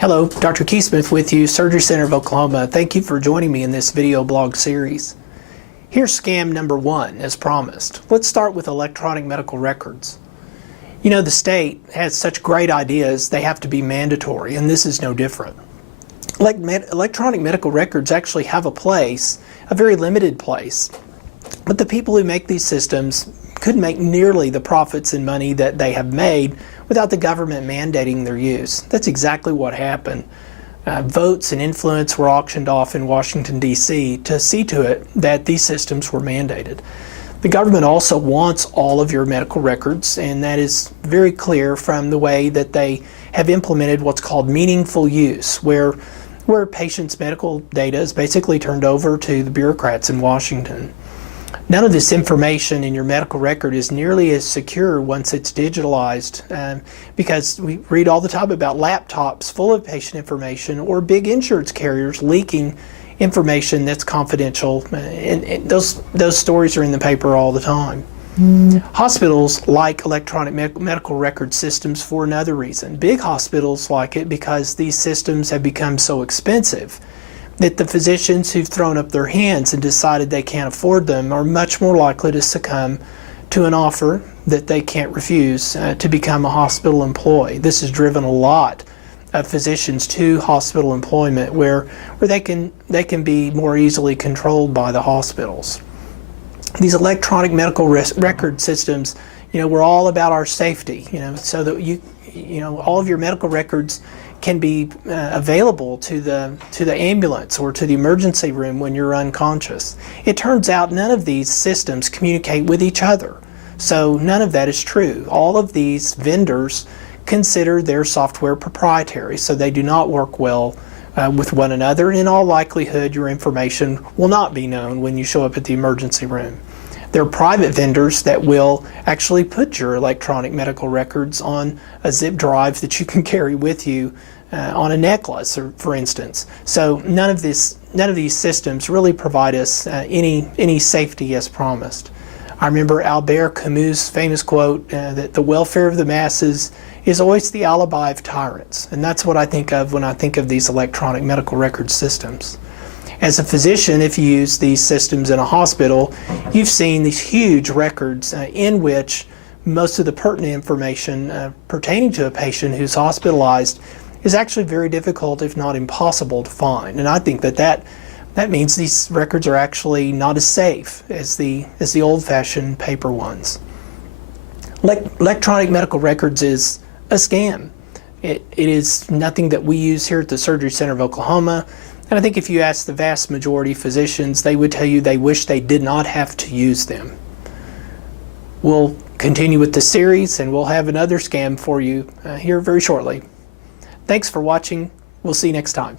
Hello, Dr. Keysmith with you, Surgery Center of Oklahoma. Thank you for joining me in this video blog series. Here's scam number one, as promised. Let's start with electronic medical records. You know, the state has such great ideas, they have to be mandatory, and this is no different. Electronic medical records actually have a place, a very limited place, but the people who make these systems couldn't make nearly the profits and money that they have made without the government mandating their use. That's exactly what happened. Votes and influence were auctioned off in Washington, D.C. to see to it that these systems were mandated. The government also wants all of your medical records, and that is very clear from the way that they have implemented what's called meaningful use, where patients' medical data is basically turned over to the bureaucrats in Washington. None of this information in your medical record is nearly as secure once it's digitalized, because we read all the time about laptops full of patient information or big insurance carriers leaking information that's confidential, and those stories are in the paper all the time. Hospitals like electronic medical record systems for another reason. Big hospitals like it because these systems have become so expensive that the physicians who've thrown up their hands and decided they can't afford them are much more likely to succumb to an offer that they can't refuse to become a hospital employee. This has driven a lot of physicians to hospital employment where they can be more easily controlled by the hospitals. These electronic medical record systems, we're all about our safety, so that all of your medical records can be available to the ambulance or to the emergency room when you're unconscious. It turns out none of these systems communicate with each other, so none of that is true. All of these vendors consider their software proprietary, so they do not work well with one another, and in all likelihood your information will not be known when you show up at the emergency room. There are private vendors that will actually put your electronic medical records on a zip drive that you can carry with you on a necklace, for instance. So none of these systems really provide us any safety as promised. I remember Albert Camus' famous quote that the welfare of the masses is always the alibi of tyrants, and that's what I think of when I think of these electronic medical record systems. As a physician, if you use these systems in a hospital, you've seen these huge records in which most of the pertinent information pertaining to a patient who's hospitalized is actually very difficult, if not impossible, to find. And I think that means these records are actually not as safe as the old-fashioned paper ones. Electronic medical records is a scam. It is nothing that we use here at the Surgery Center of Oklahoma. And I think if you ask the vast majority of physicians, they would tell you they wish they did not have to use them. We'll continue with the series, and we'll have another scam for you here very shortly. Thanks for watching. We'll see you next time.